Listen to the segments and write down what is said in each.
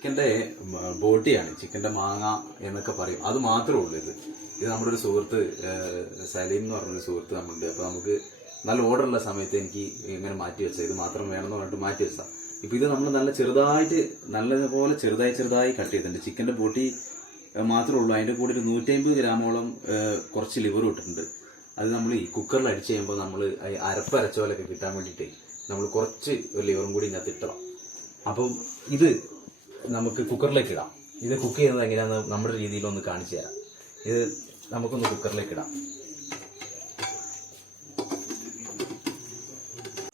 ചിക്കന്റെ ബോട്ടിയാണ്, ചിക്കന്റെ മാങ്ങ എന്നൊക്കെ പറയും. അത് മാത്രമേ ഉള്ളൂ. ഇത് നമ്മുടെ ഒരു സുഹൃത്ത് സലീം എന്ന് പറഞ്ഞൊരു സുഹൃത്ത് നമ്മളുണ്ട്. അപ്പൊ നമുക്ക് നല്ല ഓർഡറുള്ള സമയത്ത് എനിക്ക് ഇങ്ങനെ മാറ്റി വെച്ചാൽ ഇത് മാത്രം വേണമെന്ന് പറഞ്ഞിട്ട് മാറ്റി വെച്ചാൽ ഇപ്പൊ ഇത് നമ്മൾ നല്ല ചെറുതായിട്ട് നല്ലതുപോലെ ചെറുതായി കട്ട് ചെയ്തിട്ടുണ്ട്. ചിക്കന്റെ ബോട്ടി മാത്രമേ ഉള്ളൂ. അതിന്റെ കൂടെ ഒരു 150 ഗ്രാമോളം കുറച്ച് ലിവർ ഇട്ടിട്ടുണ്ട്. അത് നമ്മൾ ഈ കുക്കറിൽ അടിച്ച് കഴിയുമ്പോൾ നമ്മൾ അരപ്പരച്ച പോലൊക്കെ കിട്ടാൻ വേണ്ടിയിട്ട് നമ്മൾ കുറച്ച് ഒരു ലിവറും കൂടി ഇതിനകത്ത് ഇട്ടണം. അപ്പം ഇത് നമുക്ക് കുക്കറിലേക്ക് ഇടാം. ഇത് കുക്ക് ചെയ്യുന്നത് എങ്ങനെയാണെന്ന് നമ്മുടെ രീതിയിലൊന്ന് കാണിച്ചു തരാം. ഇത് നമുക്കൊന്ന് കുക്കറിലേക്ക് ഇടാം.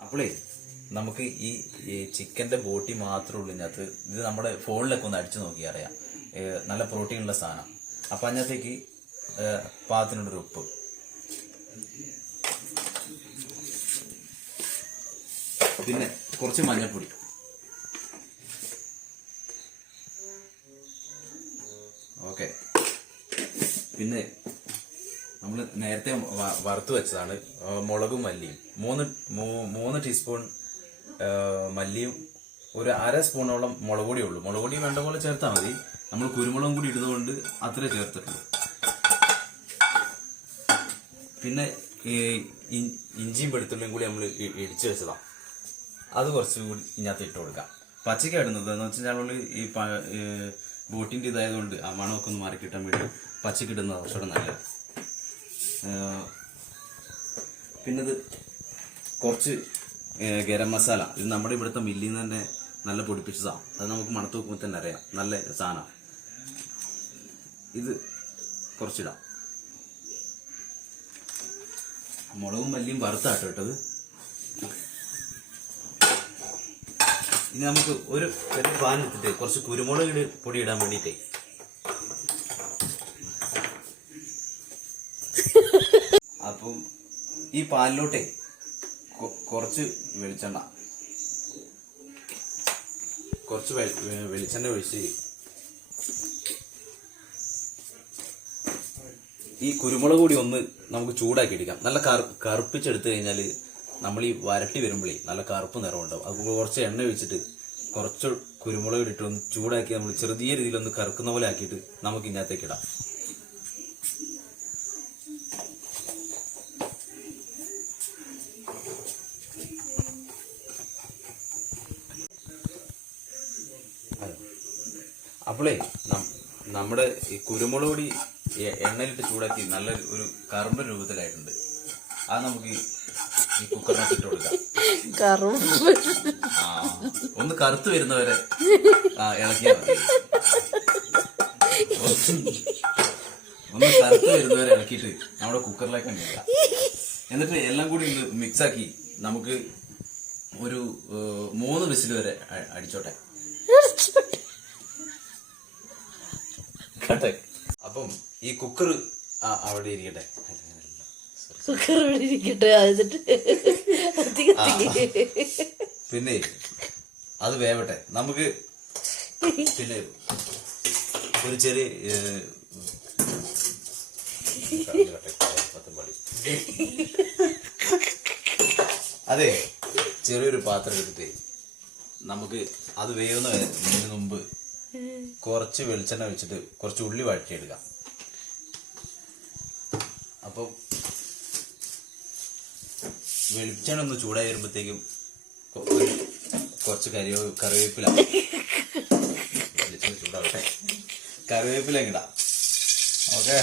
അപ്പോളേ നമുക്ക് ഈ ചിക്കന്റെ ബോട്ടി മാത്രമേ ഉള്ളൂ ഇതിനകത്ത്. ഇത് നമ്മുടെ ഫോണിലൊക്കെ ഒന്ന് അടിച്ചു നോക്കി അറിയാം. നല്ല പ്രോട്ടീൻ ഉള്ള സാധനം. അപ്പൊ അതിനകത്തേക്ക് പാകത്തിനുള്ളൊരു ഉപ്പ്, പിന്നെ കുറച്ച് മഞ്ഞൾപ്പൊടി, ഓക്കെ, പിന്നെ നമ്മൾ നേരത്തെ വറുത്ത് വെച്ചതാണ് മുളകും മല്ലിയും. 3 ടീസ്പൂൺ മല്ലിയും ഒരു 1/2 സ്പൂണോളം മുളക് പൊടിയേ ഉള്ളൂ. മുളക് പൊടി വേണ്ട പോലെ ചേർത്താൽ മതി. നമ്മൾ കുരുമുളകും കൂടി ഇടുന്നതുകൊണ്ട് അത്രേ ചേർത്തിട്ടുള്ളൂ. പിന്നെ ഇഞ്ചിയും വെളുത്തുള്ളിയും കൂടി നമ്മൾ ഇടിച്ചു വെച്ചതാണ്. അത് കുറച്ചുകൂടി ഇതിനകത്ത് ഇട്ട് കൊടുക്കാം. പച്ചക്ക ഇടുന്നത് എന്ന് വെച്ചാൽ ഈ ബോട്ടിന്റെ ഇതായതുകൊണ്ട് ആ മണമൊക്കെ ഒന്ന് മാറി കിട്ടാൻ വേണ്ടി പച്ചക്ക് ഇടുന്നത് കുറച്ചുകൂടെ നല്ലത്. പിന്നെ ഇത് കുറച്ച് ഗരം മസാല. ഇത് നമ്മുടെ ഇവിടുത്തെ മില്ലിൽ നിന്ന് തന്നെ നല്ല പൊടിപ്പിച്ചതാണ്. അത് നമുക്ക് മണത്ത് നോക്കുമ്പോൾ തന്നെ അറിയാം, നല്ല സാധനം. ഇത് കുറച്ചിടാം. മുളകും മല്ലിയും വറുത്താട്ടോ ഇട്ടത്. ഇനി നമുക്ക് ഒരു പാൻ എടുത്തിട്ട് കുറച്ച് കുരുമുളക് പൊടി ഇടാൻ വേണ്ടിയിട്ടേ അപ്പം ഈ പാലിലോട്ടെ കുറച്ച് വെളിച്ചെണ്ണ ഒഴിച്ച് ഈ കുരുമുളക് കൂടി ഒന്ന് നമുക്ക് ചൂടാക്കി എടുക്കാം. നല്ല കറുപ്പിച്ചെടുത്തു കഴിഞ്ഞാൽ നമ്മൾ ഈ വരട്ടി വരുമ്പോഴേ നല്ല കറുപ്പ് നിറം ഉണ്ടാവും. അത് കുറച്ച് എണ്ണ ഒഴിച്ചിട്ട് കുറച്ച് കുരുമുളക് ഇട്ടിട്ട് ഒന്ന് ചൂടാക്കി നമ്മൾ ചെറിയ രീതിയിൽ ഒന്ന് കറുക്കുന്ന പോലെ ആക്കിയിട്ട് നമുക്ക് ഇതിനകത്തേക്ക് ഇടാം. അപ്പോളേ നമ്മുടെ ഈ കുരുമുളക് പൊടി എണ്ണയിലിട്ട് ചൂടാക്കി നല്ല ഒരു കറുമ്പ് രൂപത്തിലായിട്ടുണ്ട്. അത് നമുക്ക് ഈ കുക്കറിനകത്ത് ഇട്ട് കൊടുക്കാം. ഒന്ന് കറുത്ത് വരുന്നവരെ ഇളക്കിയാൽ മതി. ഒന്ന് കറുത്ത് വരുന്നവരെ ഇളക്കിയിട്ട് നമ്മുടെ കുക്കറിലേക്ക് ഇടാം. എന്നിട്ട് എല്ലാം കൂടി ഒന്ന് മിക്സാക്കി നമുക്ക് ഒരു 3 വിസിൽ വരെ അടിച്ചോട്ടെ. അപ്പം ഈ കുക്കർ അവിടെ ഇരിക്കട്ടെ. പിന്നെ അത് വേവട്ടെ. നമുക്ക് പിന്നെ ഒരു ചെറിയ അതെ, ചെറിയൊരു പാത്രം എടുത്തിട്ട് നമുക്ക് അത് വേവുന്നതിന് മുമ്പ് കുറച്ച് വെളിച്ചെണ്ണ വെച്ചിട്ട് കുറച്ച് ഉള്ളി വഴറ്റിയെടുക്കാം. അപ്പം വെളിച്ചെണ്ണ ഒന്ന് ചൂടായി വരുമ്പോഴത്തേക്കും കുറച്ച് കറിവേപ്പില, വെളിച്ചെണ്ണ ചൂടാവട്ടെ, കറിവേപ്പില ഇടാം. ഓക്കെ,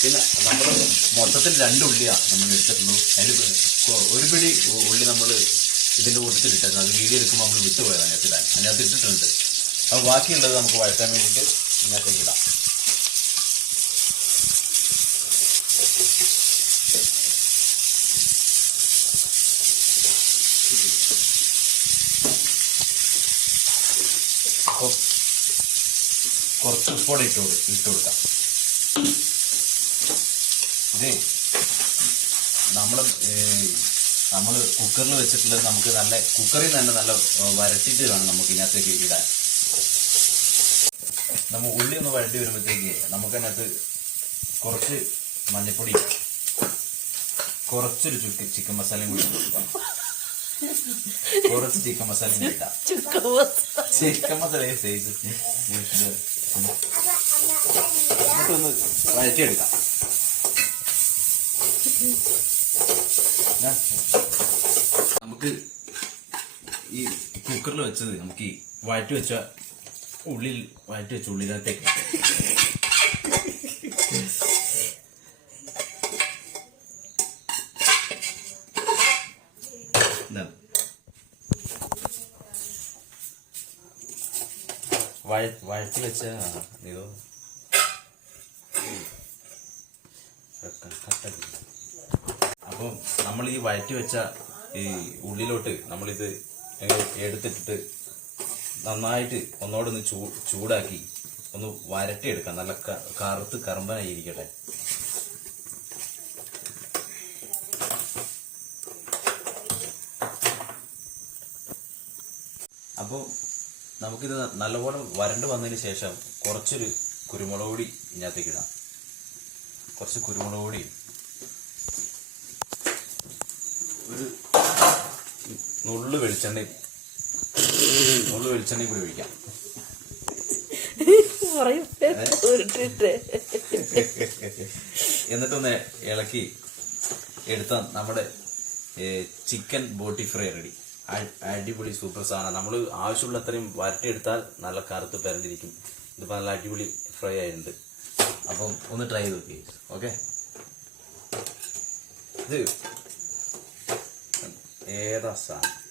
പിന്നെ നമ്മൾ മൊത്തത്തിൽ 2 ഉള്ളിയാണ് നമ്മൾ എടുത്തിട്ടുള്ളൂ. അതിൽ ഒരു പിടി ഉള്ളി നമ്മൾ ഇതിന്റെ കൂട്ടത്തിൽ ഇട്ടിരുന്നു. അത് വീഡിയോ എടുക്കുമ്പോൾ നമ്മൾ വിട്ടുപോയത് അതിനകത്ത് ഇട്ടിട്ടുണ്ട്. അപ്പോൾ ബാക്കിയുള്ളത് നമുക്ക് വഴറ്റാൻ വേണ്ടിയിട്ട് ഇതിനകത്തേക്ക് ഇടാം. അപ്പോൾ കുറച്ച് ഉപ്പോടെ ഇട്ട് കൊടുക്കാം. ഇതേ നമ്മൾ കുക്കറിൽ വെച്ചിട്ടുള്ളത് നമുക്ക് നല്ല കുക്കറിൽ തന്നെ നല്ല വരട്ടിട്ട് വേണം നമുക്ക് ഇതിനകത്തേക്ക് ഇടാൻ. നമ്മൾ ഉള്ളി ഒന്ന് വഴട്ടി വരുമ്പോഴത്തേക്ക് നമുക്കതിനകത്ത് കുറച്ച് മഞ്ഞൾപ്പൊടി കുറച്ചൊരു ചിക്കൻ മസാലയും കൂടി ഇട്ട് കൊടുക്കാം. കുറച്ച് ചിക്കൻ മസാലയും കൂടി ഇടാം. ചിക്കൻ മസാല സൈസ് എന്നിട്ടൊന്ന് വഴറ്റിയെടുക്കാം. നമുക്ക് ഈ കുക്കറിൽ വെച്ചത് നമുക്ക് ഈ വഴറ്റി വെച്ച ഉള്ളിനകത്തേക്ക് വഴറ്റി വെച്ച ഇതോ അപ്പം നമ്മൾ ഈ വഴറ്റി വെച്ച ഈ ഉള്ളിലോട്ട് നമ്മളിത് എടുത്തിട്ടിട്ട് നന്നായിട്ട് ഒന്നോടൊന്ന് ചൂടാക്കി ഒന്ന് വരട്ടിയെടുക്കാം. നല്ല കറുത്ത് കറുമ്പനായിരിക്കട്ടെ. അപ്പോൾ നമുക്കിത് നല്ലപോലെ വരണ്ട് വന്നതിന് ശേഷം കുറച്ചൊരു കുരുമുളക് പൊടി ഇതിനകത്തേക്ക് ഇടാം. കുറച്ച് കുരുമുളക് പൊടി, ഒരു നുള്ളു വെളിച്ചെണ്ണയും കൂടി ഒഴിക്കാം. എന്നിട്ടൊന്ന് ഇളക്കി എടുത്ത നമ്മുടെ ചിക്കൻ ബോട്ടി ഫ്രൈ റെഡി. അടിപൊളി സൂപ്പർ സാധനം. നമ്മൾ ആവശ്യമുള്ള അത്രയും വരട്ടിയെടുത്താൽ നല്ല കറുത്ത് പരണ്ടിരിക്കും. ഇതിപ്പോൾ നല്ല അടിപൊളി ഫ്രൈ ആയിട്ടുണ്ട്. അപ്പം ഒന്ന് ട്രൈ ചെയ്ത് നോക്കി. ഓക്കെ, ഇത് ഏതാ സാധനം?